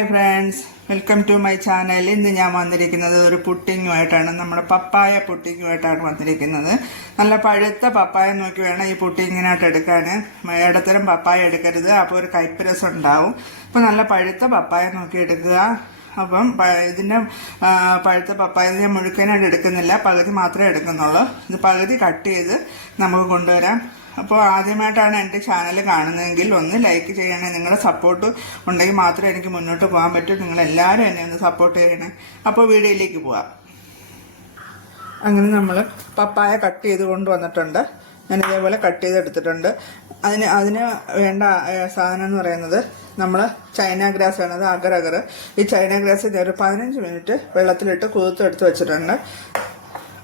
Hi friends welcome to my channel. ഇന്ന് ഞാൻ വന്നിരിക്കുന്നത് ഒരു പുട്ടിങ്ങുമായിട്ടാണ്. നമ്മുടെ പപ്പായ പുട്ടിങ്ങുമായിട്ടാണ് വന്നിരിക്കുന്നത്. നല്ല പഴുത്ത പപ്പായ നോക്കി വേണം ഈ പുട്ടിങ്ങിനായിട്ട് എടുക്കാൻ ഇടത്തരം പപ്പായ എടുക്കരുത്. അപ്പോൾ ഒരു കയ്പ്പ് ഉണ്ടാവും അപ്പോൾ നല്ല പഴുത്ത പപ്പായ നോക്കി എടുക്കുക. അപ്പം ഇതിന്റെ പഴുത്ത പപ്പായ ഞാൻ മുഴുക്കനായിട്ട് എടുക്കുന്നില്ല. പകുതി മാത്രമേ എടുക്കുന്നുള്ളൂ. ഇത് പകുതി കട്ട് ചെയ്ത് നമുക്ക് കൊണ്ടുവരാം. അപ്പോൾ ആദ്യമായിട്ടാണ് എന്റെ ചാനൽ കാണുന്നതെങ്കിൽ ഒന്ന് ലൈക്ക് ചെയ്യണേ. നിങ്ങളുടെ സപ്പോർട്ട് ഉണ്ടെങ്കിൽ മാത്രമേ എനിക്ക് മുന്നോട്ട് പോകാൻ പറ്റൂ. നിങ്ങളെല്ലാവരും എന്നെ ഒന്ന് സപ്പോർട്ട് ചെയ്യണേ. അപ്പോൾ വീഡിയോയിലേക്ക് പോവാം. അങ്ങനെ നമ്മൾ പപ്പായ കട്ട് ചെയ്ത് കൊണ്ടുവന്നിട്ടുണ്ട്. ഞാൻ ഇതേപോലെ കട്ട് ചെയ്തെടുത്തിട്ടുണ്ട്. അതിന് അതിന് വേണ്ട സാധനം എന്ന് പറയുന്നത് നമ്മൾ ചൈന ഗ്രാസ് ആണ്. അഗർ അഗർ. ഈ ചൈന ഗ്രാസ് ഒരു പതിനഞ്ച് മിനിറ്റ് വെള്ളത്തിലിട്ട് കുതിർത്തെടുത്ത് വെച്ചിട്ടുണ്ട്.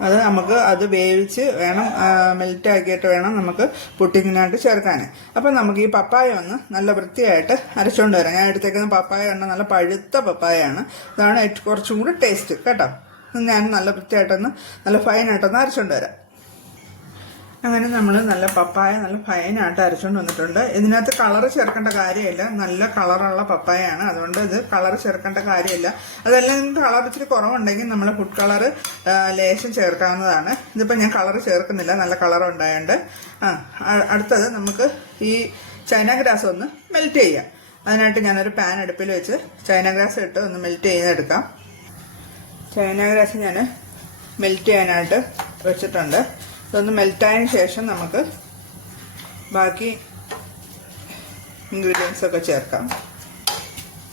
അത് നമുക്ക് അത് വേവിച്ച് വേണം മെൽറ്റ് ആക്കിയിട്ട് വേണം നമുക്ക് പുട്ടിങ്ങിനായിട്ട് ചേർക്കാൻ. അപ്പം നമുക്ക് ഈ പപ്പായ ഒന്ന് നല്ല വൃത്തിയായിട്ട് അരച്ചുകൊണ്ട് വരാം. ഞാൻ എടുത്തേക്കുന്ന പപ്പായ ഉണ്ട് നല്ല പഴുത്ത പപ്പായയാണ് ഏറ്റവും കുറച്ചും കൂടി ടേസ്റ്റ് കേട്ടോ? ഞാൻ നല്ല വൃത്തിയായിട്ടൊന്ന് നല്ല ഫൈനായിട്ടൊന്ന് അരച്ചുകൊണ്ട് വരാം. അങ്ങനെ നമ്മൾ നല്ല പപ്പായ നല്ല ഫൈനായിട്ട് അരച്ചുകൊണ്ട് വന്നിട്ടുണ്ട്. ഇതിനകത്ത് കളർ ചേർക്കേണ്ട കാര്യമില്ല. നല്ല കളറുള്ള പപ്പായയാണ് അതുകൊണ്ട് ഇത് കളർ ചേർക്കേണ്ട കാര്യമില്ല. അതെല്ലാം നിങ്ങൾക്ക് കളർ ഇച്ചിരി കുറവുണ്ടെങ്കിൽ നമ്മൾ ഫുഡ് കളർ ലേശം ചേർക്കാവുന്നതാണ്. ഇതിപ്പോൾ ഞാൻ കളർ ചേർക്കുന്നില്ല. നല്ല കളർ ഉണ്ടായതുകൊണ്ട് ആ അടുത്തത് നമുക്ക് ഈ ചൈന ഗ്രാസ് ഒന്ന് മെൽറ്റ് ചെയ്യാം. അതിനായിട്ട് ഞാനൊരു പാൻ അടുപ്പിൽ വെച്ച് ചൈന ഗ്രാസ് ഇട്ട് ഒന്ന് മെൽറ്റ് ചെയ്തെടുക്കാം. ചൈന ഗ്രാസ് ഞാൻ മെൽറ്റ് ചെയ്യാനായിട്ട് വെച്ചിട്ടുണ്ട്. ഇതൊന്ന് മെൽറ്റായതിന് ശേഷം നമുക്ക് ബാക്കി ഇൻഗ്രീഡിയൻസ് ഒക്കെ ചേർക്കാം.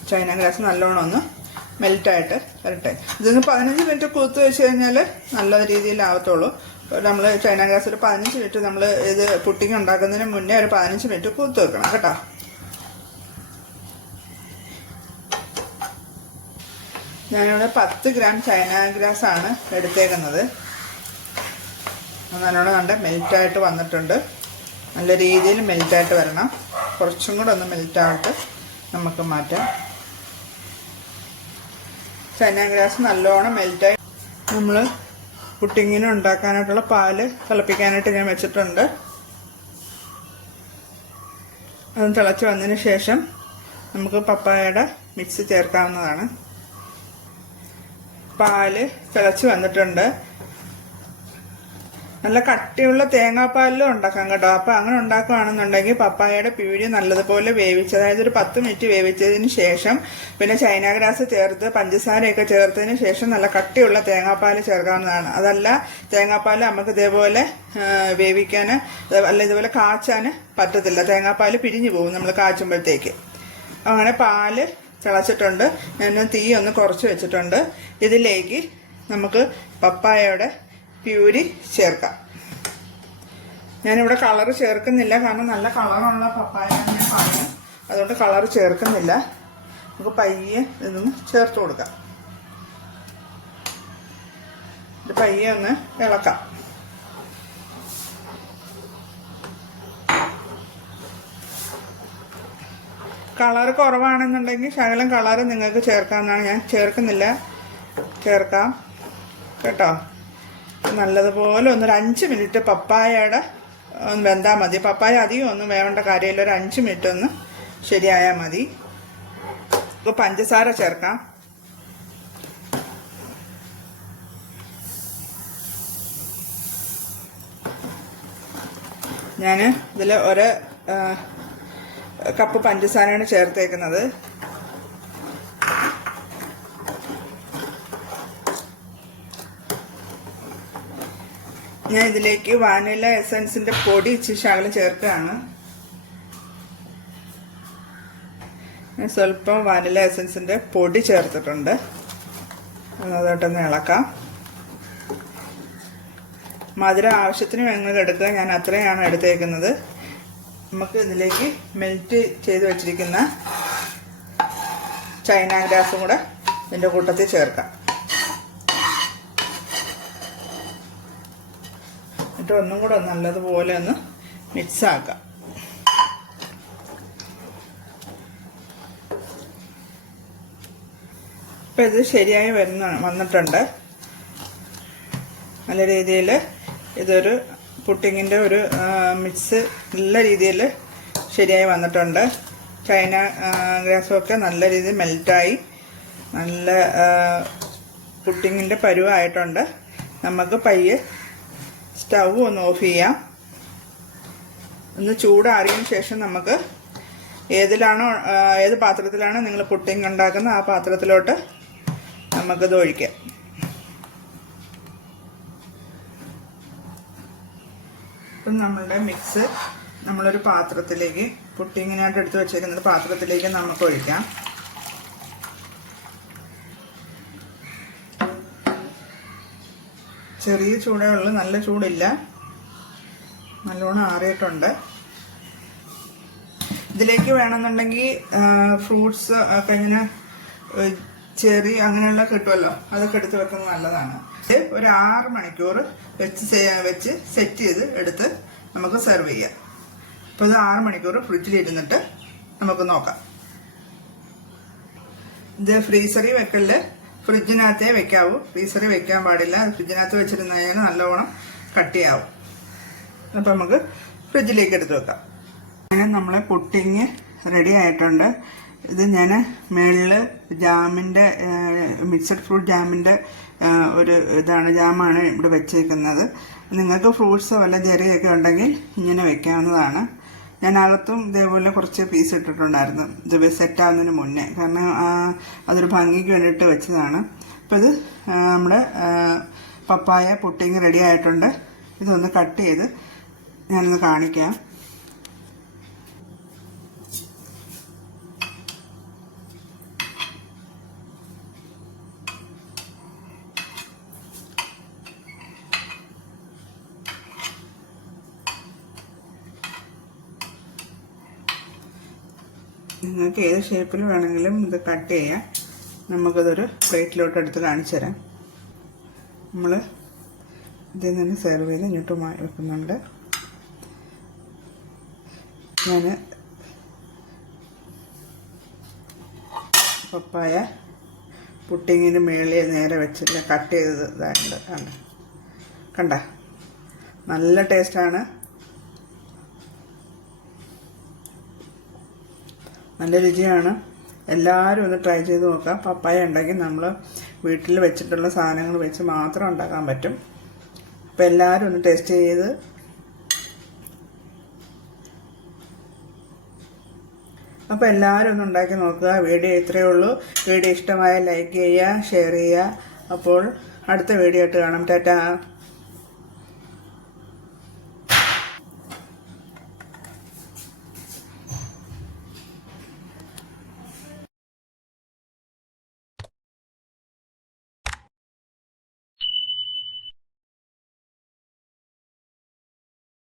ചൈന ഗ്രാസ് നല്ലോണം ഒന്ന് മെൽറ്റായിട്ട് വരട്ടെ. ഇതൊന്ന് പതിനഞ്ച് മിനിറ്റ് കുത്ത് വെച്ച് കഴിഞ്ഞാൽ നല്ല രീതിയിലാവത്തുള്ളൂ. നമ്മൾ ചൈന ഗ്രാസ് ഒരു പതിനഞ്ച് മിനിറ്റ് നമ്മൾ ഇത് പുട്ടിങ് ഉണ്ടാക്കുന്നതിന് മുന്നേ ഒരു പതിനഞ്ച് മിനിറ്റ് കുത്ത് വെക്കണം കേട്ടോ. ഞാനിവിടെ പത്ത് ഗ്രാം ചൈന ഗ്രാസ് ആണ് എടുത്തേക്കുന്നത്. നല്ലോണം കണ്ട് മെൽറ്റായിട്ട് വന്നിട്ടുണ്ട്. നല്ല രീതിയിൽ മെൽറ്റായിട്ട് വരണം. കുറച്ചും കൂടെ ഒന്ന് മെൽറ്റായിട്ട് നമുക്ക് മാറ്റാം. ചൈന ഗ്ലാസ് നല്ലോണം മെൽറ്റായി. നമ്മൾ പുട്ടിങ്ങിന് ഉണ്ടാക്കാനായിട്ടുള്ള പാൽ തിളപ്പിക്കാനായിട്ട് ഞാൻ വെച്ചിട്ടുണ്ട്. അത് തിളച്ച് വന്നതിന് ശേഷം നമുക്ക് പപ്പായയുടെ മിക്സ് ചേർക്കാവുന്നതാണ്. പാൽ തിളച്ച് വന്നിട്ടുണ്ട്. നല്ല കട്ടിയുള്ള തേങ്ങാപ്പാലിലും ഉണ്ടാക്കാം കേട്ടോ. അപ്പൊ അങ്ങനെ ഉണ്ടാക്കുകയാണെന്നുണ്ടെങ്കിൽ പപ്പായയുടെ പ്യൂരി നല്ലതുപോലെ വേവിച്ച് അതായത് ഒരു പത്ത് മിനിറ്റ് വേവിച്ചതിന് ശേഷം പിന്നെ ചൈന ഗ്രാസ് ചേർത്ത് പഞ്ചസാരയൊക്കെ ചേർത്തതിന് ശേഷം നല്ല കട്ടിയുള്ള തേങ്ങാപ്പാൽ ചേർക്കാവുന്നതാണ്. അതല്ല തേങ്ങാപ്പാൽ നമുക്ക് ഇതേപോലെ വേവിക്കാൻ അല്ല ഇതുപോലെ കാച്ചാൻ പറ്റത്തില്ല. തേങ്ങാപ്പാൽ പിരിഞ്ഞു പോകും നമ്മൾ കാച്ചുമ്പോഴത്തേക്ക്. അങ്ങനെ പാൽ തിളച്ചിട്ടുണ്ട്. ഞാൻ തീ ഒന്ന് കുറച്ച് വെച്ചിട്ടുണ്ട്. ഇതിലേക്ക് നമുക്ക് പപ്പായയുടെ പ്യൂരി ചേർക്കാം. ഞാനിവിടെ കളർ ചേർക്കുന്നില്ല കാരണം നല്ല കളറുള്ള പപ്പായ ഞാൻ പറഞ്ഞു അതുകൊണ്ട് കളർ ചേർക്കുന്നില്ല. നമുക്ക് പയ്യെ ഇതൊന്ന് ചേർത്ത് കൊടുക്കാം. ഇത് പയ്യെ ഒന്ന് ഇളക്കാം. കളർ കുറവാണെന്നുണ്ടെങ്കിൽ ശകലം കളർ നിങ്ങൾക്ക് ചേർക്കാമെന്നാണ് ഞാൻ ചേർക്കുന്നില്ല. ചേർക്കാം. കേട്ടോ? നല്ലതുപോലെ ഒന്നൊരു അഞ്ച് മിനിറ്റ് പപ്പായയുടെ ഒന്ന് വെന്താൽ മതി. പപ്പായ അധികം ഒന്നും വേവേണ്ട കാര്യമില്ല. ഒരു അഞ്ച് മിനിറ്റ് ഒന്ന് ശരിയായാൽ മതി. ഇപ്പോൾ പഞ്ചസാര ചേർക്കാം. ഞാൻ ഇതിൽ ഒരു കപ്പ് പഞ്ചസാരയാണ് ചേർത്തേക്കുന്നത്. ഞാൻ ഇതിലേക്ക് വാനില എസൻസിന്റെ പൊടി ഇച്ചിരി ശകലം ചേർക്കുകയാണ്. ഞാൻ സ്വല്പം വാനില എസൻസിന്റെ പൊടി ചേർത്തിട്ടുണ്ട്. അതോട്ടൊന്ന് ഇളക്കാം. മധുര ആവശ്യത്തിന് ഞങ്ങൾ എടുക്കുക. ഞാൻ അത്രയാണ് എടുത്തേക്കുന്നത്. നമുക്ക് ഇതിലേക്ക് മെൽറ്റ് ചെയ്ത് വെച്ചിരിക്കുന്ന ചൈന ഗ്രാസും കൂടെ ഇതിന്റെ കൂട്ടത്തിൽ ചേർക്കാം. എന്നിട്ട് ഒന്നും കൂടെ നല്ലതുപോലെ ഒന്ന് മിക്സ് ആക്കാം ഇപ്പം ഇത് ശരിയായി വരുന്ന വന്നിട്ടുണ്ട്. നല്ല രീതിയിൽ ഇതൊരു പുട്ടിങ്ങിന്റെ ഒരു മിക്സ് നല്ല രീതിയിൽ ശരിയായി വന്നിട്ടുണ്ട്. ചൈന ഗ്രാസൊക്കെ നല്ല രീതിയിൽ മെൽറ്റായി. നല്ല പുട്ടിങ്ങിന്റെ പരുവായിട്ടുണ്ട്. നമുക്ക് പയ്യെ സ്റ്റൗ ഒന്ന് ഓഫ് ചെയ്യാം. ഒന്ന് ചൂടാറിയതിന് ശേഷം നമുക്ക് ഏതിലാണോ ഏത് പാത്രത്തിലാണോ നിങ്ങൾ പുട്ടിങ് ഉണ്ടാക്കുന്നത് ആ പാത്രത്തിലോട്ട് നമുക്കിത് ഒഴിക്കാം. ഇപ്പം നമ്മളുടെ മിക്സ് നമ്മളൊരു പാത്രത്തിലേക്ക് പുട്ടിങ്ങിനായിട്ട് എടുത്ത് വെച്ചേക്കുന്നത് പാത്രത്തിലേക്ക് നമുക്ക് ഒഴിക്കാം. ചെറിയ ചൂടേ ഉള്ളൂ നല്ല ചൂടില്ല. നല്ലോണം ആറിയിട്ടുണ്ട്. ഇതിലേക്ക് വേണമെന്നുണ്ടെങ്കിൽ ഫ്രൂട്ട്സ് ഒക്കെ ഇങ്ങനെ ചെറി അങ്ങനെയുള്ള കിട്ടുമല്ലോ അതൊക്കെ എടുത്ത് വെക്കുന്നത് നല്ലതാണ്. ഒരു ആറ് മണിക്കൂർ വെച്ച് വെച്ച് സെറ്റ് ചെയ്ത് എടുത്ത് നമുക്ക് സെർവ് ചെയ്യാം. അപ്പോൾ ഇത് ആറ് മണിക്കൂർ ഫ്രിഡ്ജിൽ ഇരുന്നിട്ട് നമുക്ക് നോക്കാം. ഇത് ഫ്രീസറി വെക്കൽ ഫ്രിഡ്ജിനകത്തേ വെക്കാവൂ. ഫ്രീസറിൽ വെക്കാൻ പാടില്ല. ഫ്രിഡ്ജിനകത്ത് വെച്ചിരുന്ന് കഴിഞ്ഞാൽ നല്ലവണ്ണം കട്ടിയാവും. അപ്പം നമുക്ക് ഫ്രിഡ്ജിലേക്ക് എടുത്ത് വെക്കാം. അങ്ങനെ നമ്മളെ പുട്ടിങ് റെഡി ആയിട്ടുണ്ട്. ഇത് ഞാൻ മേളിൽ ജാമിന്റെ മിക്സഡ് ഫ്രൂട്ട് ജാമിന്റെ ഒരു ഇതാണ് ജാമാണ് ഇവിടെ വെച്ചേക്കുന്നത്. നിങ്ങൾക്ക് ഫ്രൂട്ട്സ് വല്ല ജെറിയൊക്കെ ഉണ്ടെങ്കിൽ ഇങ്ങനെ വെക്കാവുന്നതാണ്. ഞാൻ അകത്തും ഇതേപോലെ കുറച്ച് പീസ് ഇട്ടിട്ടുണ്ടായിരുന്നു. ഇത് സെറ്റാവുന്നതിന് മുന്നേ. കാരണം അതൊരു ഭംഗിക്ക് വേണ്ടിയിട്ട് വെച്ചതാണ്. അപ്പോൾ ഇത് നമ്മുടെ പപ്പായ പുട്ടിങ് റെഡി ആയിട്ടുണ്ട്. ഇതൊന്ന് കട്ട് ചെയ്ത് ഞാനൊന്ന് കാണിക്കാം. നിങ്ങൾക്ക് ഏത് ഷേപ്പിൽ വേണമെങ്കിലും ഇത് കട്ട് ചെയ്യാം. നമുക്കതൊരു പ്ലേറ്റിലോട്ട് എടുത്ത് കാണിച്ചു തരാം. നമ്മൾ ഇതിൽ നിന്ന് സെർവ് ചെയ്ത് ഇങ്ങോട്ട് വെക്കുന്നുണ്ട്. ഞാൻ പപ്പായ പുട്ടിങ്ങിന് മേളിൽ നേരെ വെച്ചിട്ട് കട്ട് ചെയ്തത് ഇതായിട്ടുണ്ട് കണ്ട. കണ്ട? നല്ല ടേസ്റ്റാണ് നല്ല രുചിയാണ്. എല്ലാവരും ഒന്ന് ട്രൈ ചെയ്ത് നോക്കാം. പപ്പായ ഉണ്ടെങ്കിൽ നമ്മൾ വീട്ടിൽ വെച്ചിട്ടുള്ള സാധനങ്ങൾ വെച്ച് മാത്രം ഉണ്ടാക്കാൻ പറ്റും. അപ്പോൾ എല്ലാവരും ഒന്ന് ടേസ്റ്റ് ചെയ്ത് അപ്പോൾ എല്ലാവരും ഒന്ന് ഉണ്ടാക്കി നോക്കുക. വീഡിയോ ഇത്രയേ ഉള്ളൂ. വീഡിയോ ഇഷ്ടമായ ലൈക്ക് ചെയ്യുക ഷെയർ ചെയ്യുക. അപ്പോൾ അടുത്ത വീഡിയോ ആയിട്ട് കാണാം. ടാറ്റാ.